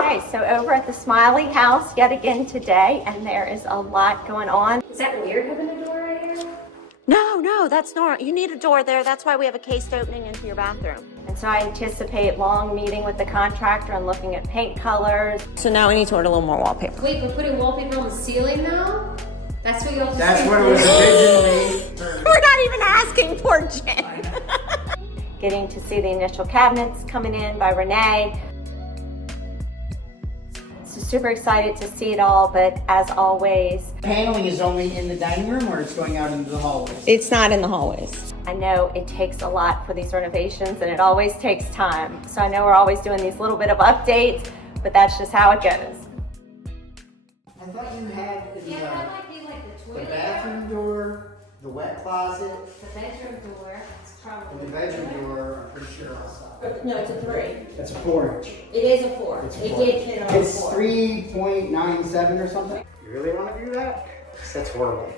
Okay, so over at the Smiley house yet again today, and there is a lot going on. Is that weird having a door right here? No, that's normal. You need a door there. That's why we have a cased opening into your bathroom. And so I anticipate long meeting with the contractor and looking at paint colors. So now we need to order a little more wallpaper. Wait, we're putting wallpaper on the ceiling now? That's what you all just That's what it was originally. We're not even asking for Jen. Getting to see the initial cabinets coming in by Renee. So super excited to see it all, but as always, Paneling is only in the dining room or it's going out into the hallways? it's not in the hallways. I know it takes a lot for these renovations and it always takes time. So I know we're always doing these little bit of updates, but that's just how it goes. I thought you had Yeah, that might be like the the toilet bathroom door, the wet closet, door, the bedroom door. It's and probably the bedroom door. I'm pretty sure also. No, it's a 3. That's a 4-inch. It is a 4. It's a It 4. did fit on It's a 4. 3.97 or something. You really want to do that? That's horrible.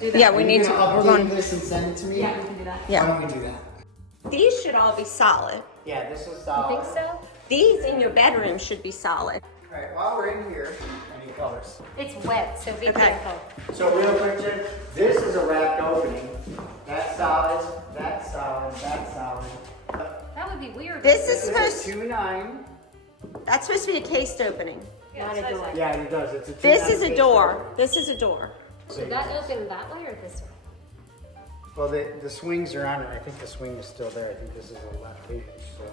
Yeah, we Are need you to. gonna We're update going. this and send it to me? Yeah, we can do that. Yeah. Why don't we do that? These should all be solid. Yeah, this is You solid. think so? These in your bedroom should be solid. All right, while we're in here, I need colors. It's wet, so be Okay. careful. So real quick, Jen, this is a wrapped opening. That's solid, that's solid, that's solid. That would be weird. This is This supposed. is a 2.9. That's supposed to be a cased opening. not a door. Yeah, it does. It's a 2.9. This is a case door. door. This is a door. Should that open that way or this way? Well, the swings are on it. I think the swing is still there. I think this is a left hinge. So.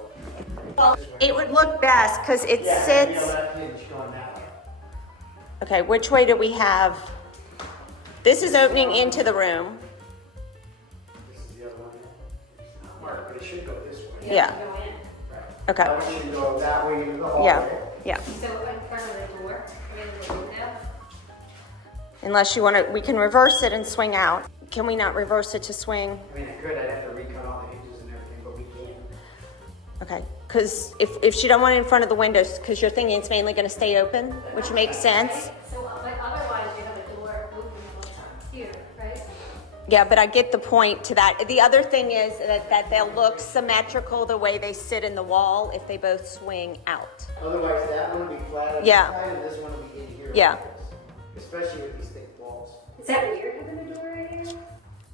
Well, it would look best because it Yeah, it'd be a sits. left hinge going that way. Okay, which way do we have? This is opening into the room. This is the other one. It's not marked, but it should go this way. Yeah. Go in. Right. Okay. That one should go that way into the hallway. Yeah. Yeah. So in front of the door, in the window. Unless you want to, we can reverse it and swing out. Can we not reverse it to swing? I mean, I could. I'd have to recut all the hinges and everything, but we can. Okay, because if she don't want it in front of the windows, because you're thinking it's mainly going to stay open, which makes sense. So, but otherwise you have a door open here, right? Yeah, but I get the point to that. The other thing is that they'll look symmetrical the way they sit in the wall if they both swing out. Otherwise, that one would be flat on Yeah. the side, and this one would be in here. Yeah. like this. Especially with these thick walls. Is that weird having a door right here?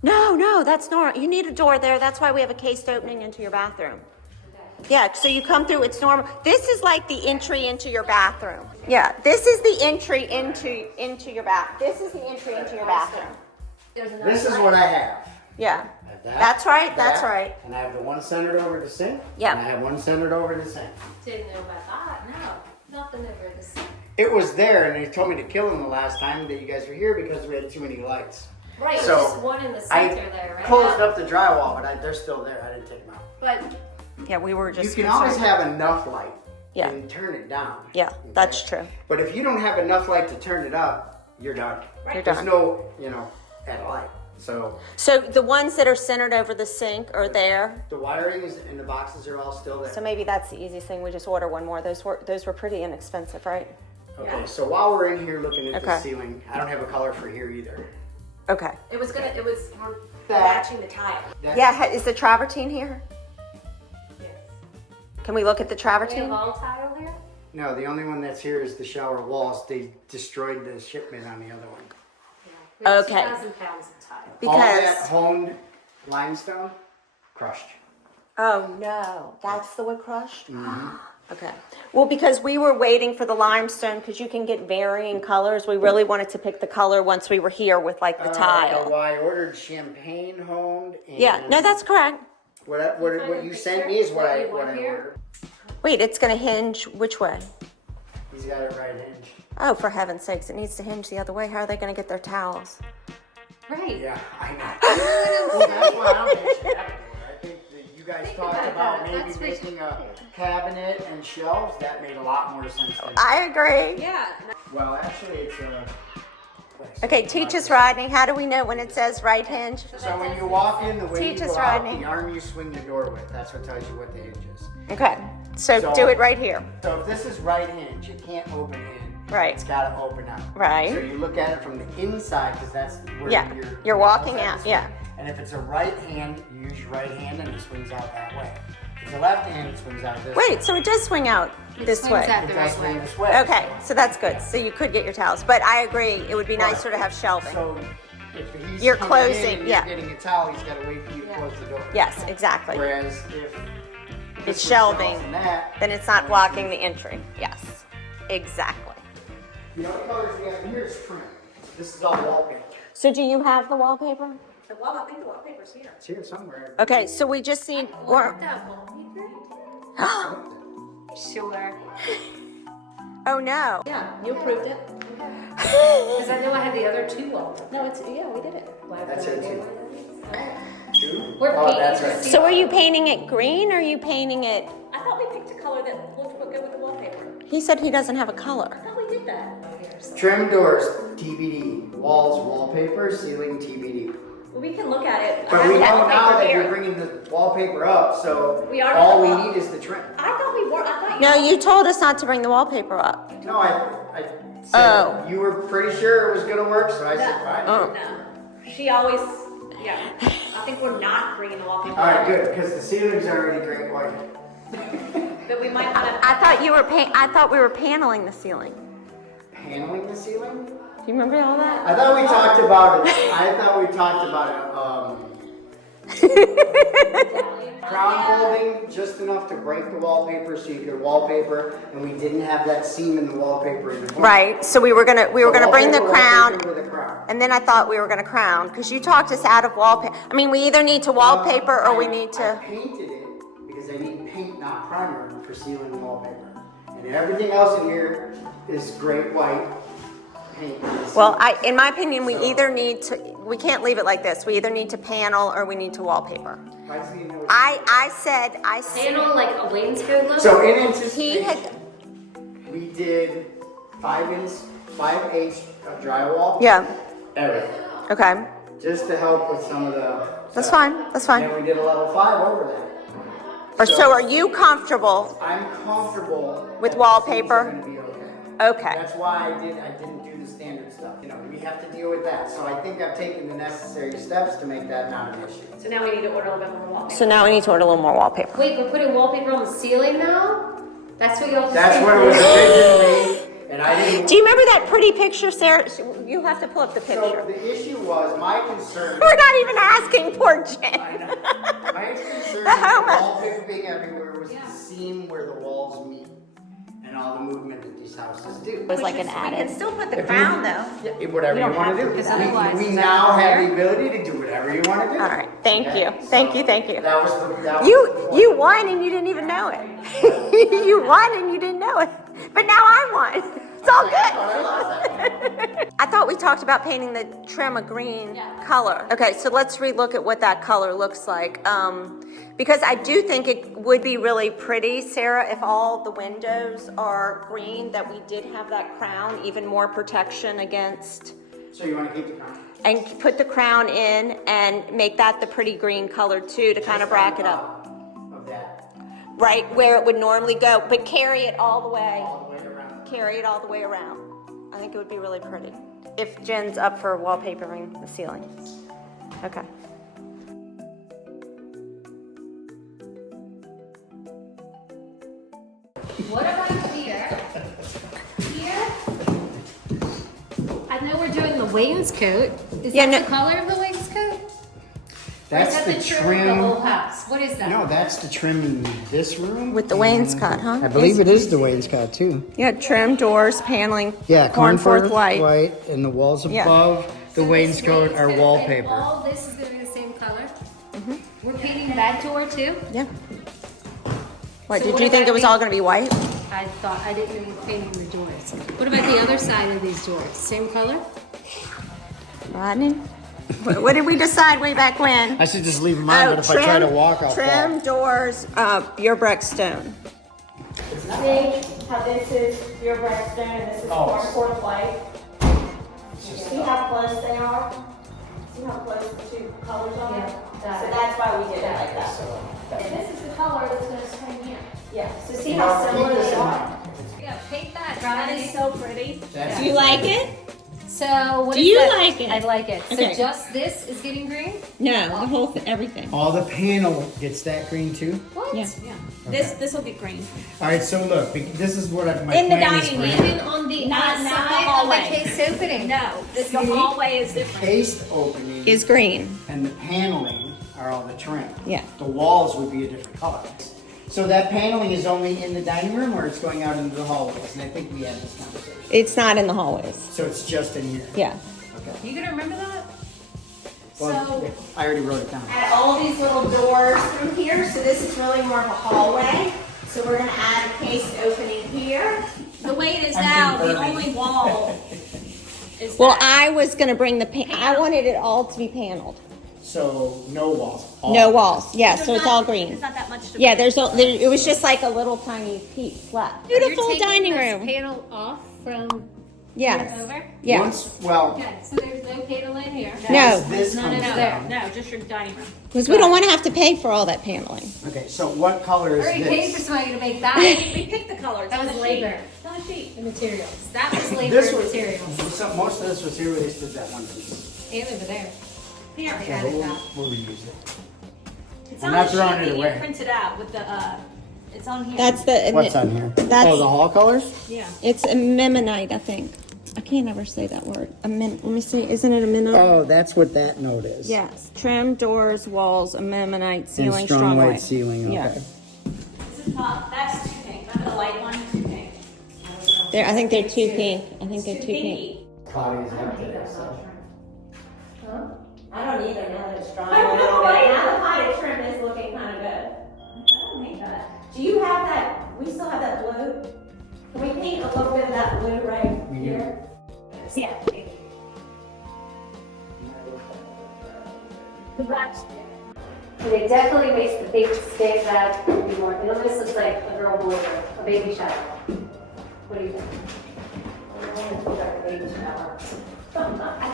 No, that's normal. You need a door there. That's why we have a cased opening into your bathroom. Yeah, so you come through, it's normal. This is like the entry into your bathroom. Yeah, this is the entry into your bath. This is the entry into your bathroom. There's another This is side. what I have. Yeah. I have that, That's right, that's that, right. And I have the one centered over the sink. Yeah. And I have one centered over the sink. Didn't know about that. No, nothing over the sink. It was there, and they told me to kill them the last time that you guys were here because we had too many lights. Right, So, there's just one in the I center there, right? closed up the drywall, but they're still there. I didn't take them out. But Yeah, we were You just can always concerned. have enough light. Yeah. And turn it down. Yeah, okay? that's true. But if you don't have enough light to turn it up, you're done. You're There's done. no, add light. So So the ones that are centered over the sink are there. the wiring is and the boxes are all still there. So maybe that's the easiest thing. We just order one more. Those were pretty inexpensive, right? Okay, so while we're in here looking at Okay. the ceiling, I don't have a color for here either. Okay. it was we're That- matching the tile. That's- Yeah, is the travertine here? Yes. Can we look at the We have travertine? all tile there? No, the only one that's here is the shower walls. They destroyed the shipment on the other one. Yeah. We have Okay. 2,000 pounds of tile. All that Because, honed limestone, crushed. oh no, that's the wood crushed? Okay. Well, because we were waiting for the limestone, because you can get varying colors. We really wanted to pick the color once we were here with like the Okay, tile. well, I ordered champagne honed. And Yeah, no, that's correct. what you sent me is what I What you want here? ordered. Wait, it's gonna hinge which way? He's got it right hinge. Oh, for heaven's sakes, it needs to hinge the other way. How are they gonna get their towels? Right. Yeah, I know. Well, that's why I don't think she had it. I think that you guys Think talked about about that. maybe That's what- making a cabinet and shelves. That made a lot more sense than. I agree. Yeah. Well, actually, it's a. Okay, teach us, Rodney. How do we know when it says right hinge? So when you walk in, the way Teach you us, go out, Rodney. the arm you swing the door with, that's what tells you what the hinge is. Okay, so So- do it right here. So if this is right hinge, it can't open in. Right. It's got to open out. Right. So you look at it from the inside because that's where Yeah, you're walking out, yeah. And if it's a right hand, you use your right hand and it swings out that way. If it's a left hand, it swings out this way. Wait, so it does swing out. this swings way. that It the does right swing way. this way. Okay, so that's good. So you could get your towels, but I agree, it would be nicer to have shelving. So if he's You're coming in closing, and yeah. you're getting a towel, he's got to wait for you to close the door. Yes, exactly. Whereas if It's this was shelving, shelves and that, then it's not blocking the entry. Yes, exactly. the other colors we have here is trim. This is all wallpaper. So do you have the wallpaper? Well, I think the wallpaper's here. It's here somewhere. Okay, so we just need, or, That wallpaper? Sure. oh no. Yeah, you approved it. Because I know I had the other two wallpapers. No, it's, yeah, we did it. That's it too. Two? We're Oh, painting that's the right. So are you painting it green or are you painting it? I thought we picked a color that looked good with the wallpaper. He said he doesn't have a I color. thought we did that. Trim doors, TBD. Walls, wallpaper, ceiling, TBD. Well, we can look at it. But I we have know the now wallpaper that here. you're bringing the wallpaper up, so We already all we have the need is the trim. I thought we were. I thought you. No, you told us not to bring the wallpaper up. No, I said Oh. you were pretty sure it was gonna work, so I said fine. Oh. No. She always. Yeah. I think we're not bringing the wallpaper. All right, good, because the ceiling's already great white. But we might want to. I thought we were paneling the ceiling. Paneling the ceiling? Do you remember all that? I thought we talked about it. Crown molding just enough to break the wallpaper so you could wallpaper, and we didn't have that seam in the wallpaper in the corner. Right, so we were gonna bring the Wallpaper, crown, wallpaper with a crown. and then I thought we were gonna crown, because you talked us out of wallpaper. I mean, we either need to wallpaper or we need I to, painted it because I need paint, not primer, for ceiling and wallpaper. And everything else in here is great white paint. well, in my opinion, we either need to, we can't leave it like this. We either need to panel or we need to wallpaper. I said, Panel like a wainscot look. So in he had, anticipation, we did 5/8 of drywall. yeah, Everything. okay. Just to help with some of the. That's stuff. fine, that's fine. And then we did a level 5 over that. Or so are you comfortable? I'm comfortable With that wallpaper? the ceiling's gonna be okay. Okay. That's why I didn't do the standard stuff. You know, we have to deal with that. So I think I've taken the necessary steps to make that not an issue. So now we need to order a little bit more wallpaper. So now we need to order a little more wallpaper. Wait, we're putting wallpaper on the ceiling now? That's what y'all just That's said. what it was originally, and I didn't. Do you remember that pretty picture, Sarah? You have to pull up the So picture. the issue was, my concern. We're not even asking poor Jen. I know. My concern The with homeowner. wallpaper being everywhere was the seam where the walls meet and all the movement that these houses do. It was like an We can added. still put the If crown you- though. Yeah, whatever you don't want have to to, do. because otherwise We it's now not have there. the ability to do whatever you want to do. All right, thank Okay? you, thank So you, thank you. That was the You won and you didn't even know it. You won and you didn't know it. But now I won. It's all good. I thought we talked about painting the trim a green color. Okay, so let's relook at what that color looks like. Because I do think it would be really pretty, Sarah, if all the windows are green, that we did have that crown, even more protection against, So you want to keep the crown? and put the crown in and make that the pretty green color too, to kind of bracket up. Of that, Right where it would normally go, but carry it all the way. all the way around. Carry it all the way around. I think it would be really pretty. If Jen's up for wallpapering the ceiling. Okay. What about here? Here? I know we're doing the wainscot. Is Yeah, that no- the color of the wainscot? That's Or is the that the trim of the whole house? What is that? No, that's the trim in this room. With the wainscot, huh? I believe it is the wainscot too. Yeah, trim, doors, paneling. Yeah, cornforth white. and the walls Yeah. above the So this wainscot are wainscot, wallpaper. And all this is gonna be the same color? We're painting that door too? Yeah. What, So did what you think about it was the- all gonna be white? I didn't know you were painting the doors. What about the other side of these doors? Same color? Rodney? What did we decide way back when? I should just leave them on, but if I try to walk, I'll Trim, fall. doors, your Breckstone. See how this is your Breckstone and this is cornforth white? See how close they are? See how close the two colors are? Yeah, got So it. that's why we did it like that. And this is the color that's gonna swing here. Yeah, so see You how know, similar keep this they in are? mind. Yeah, paint that, That Ronnie. is so pretty. That's- Do you like it? So what Do is you that? like it? I like it. Okay. So just this is getting green? No, the whole everything. All the panel gets that green too? What? Yeah. This will get green. All right, so look, this is what my In the plan is dining for room. you. Even on the Not the outside of the hallway. case opening? No, this the hallway is different. Case opening Is green. and the paneling are all the trim. Yeah. The walls would be a different color. So that paneling is only in the dining room or it's going out into the hallways? And I think we had this conversation. It's not in the hallways. So it's just in here? Yeah. Okay. You gonna remember that? Well, So- I already wrote it down. Add all these little doors through here, so this is really more of a hallway. So we're gonna add a case opening here. The way it is I'm now, the confirming. only wall is Well, that. I was gonna bring I wanted it all to be paneled. So no walls. all- No walls. Yeah, There's so it's not- all green. There's not that much to Yeah, it was just like a little tiny piece left. Beautiful You're taking dining this room. panel off from Yes. over? Yeah. Well, Okay, so there's no panel in here. No, this No, comes no, down. no, just your dining room. because we don't want to have to pay for all that paneling. Okay, so what color I is already paid for this? somebody to make that. We picked the colors. That on was the labor. sheet. It's on the sheet. The materials. That was labor This and was, materials. so most of this was here, they did that one piece. And over there. Here, They Yeah, added we'll, that. we'll reuse it. it's I'm on not the throwing sheet it that you away. printed out with the, it's on here. That's the. What's on here? That's- Oh, the hall colors? Yeah. It's a memonite, I think. I can't ever say that word. Let me see. Isn't it a memonite? Oh, that's what that note is. Yes. Trim doors, walls, a memonite, And ceiling, strong white white. ceiling, Yeah. okay. This is top, that's too pink. Not the light one, too pink. I think they're too pink. I think they're too pink. pinky. Claudia's up today, so. I don't either now that it's strong. I don't know, right? Now the high trim is looking kind of good. I don't make that. Do you have that? We still have that blue. Can we paint a little bit of that blue right We do. here? Yeah. And it definitely makes the face stand out a bit more. It almost looks like a girl blower, a baby shower. What do you think? Baby shower. I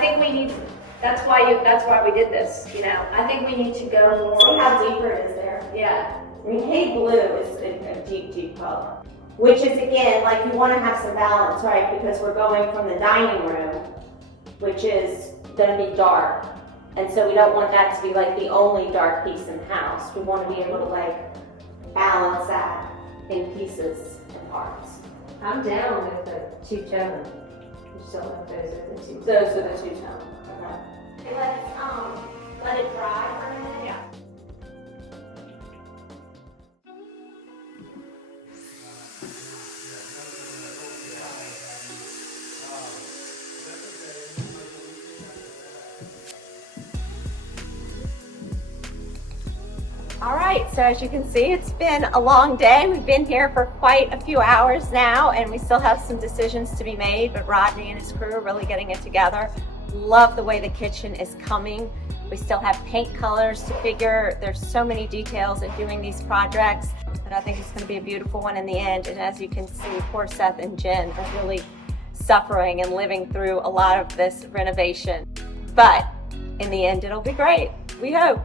think we need, that's why we did this, you know. I think we need to go See more, how deeper it is there? yeah. I mean, hay blue is a deep, deep color. Which is again, like you want to have some balance, right? Because we're going from the dining room, which is going to be dark. And so we don't want that to be like the only dark piece in the house. We want to be able to like balance that in pieces and parts. I'm down with the two-tone. You still have those are the two. Those are the two tones. Okay. Let it dry for a minute. Yeah. All right, so as you can see, it's been a long day. We've been here for quite a few hours now, and we still have some decisions to be made, but Rodney and his crew are really getting it together. Love the way the kitchen is coming. We still have paint colors to figure. There's so many details in doing these projects, but I think it's going to be a beautiful one in the end. And as you can see, poor Seth and Jen are really suffering and living through a lot of this renovation. But in the end, it'll be great. We hope.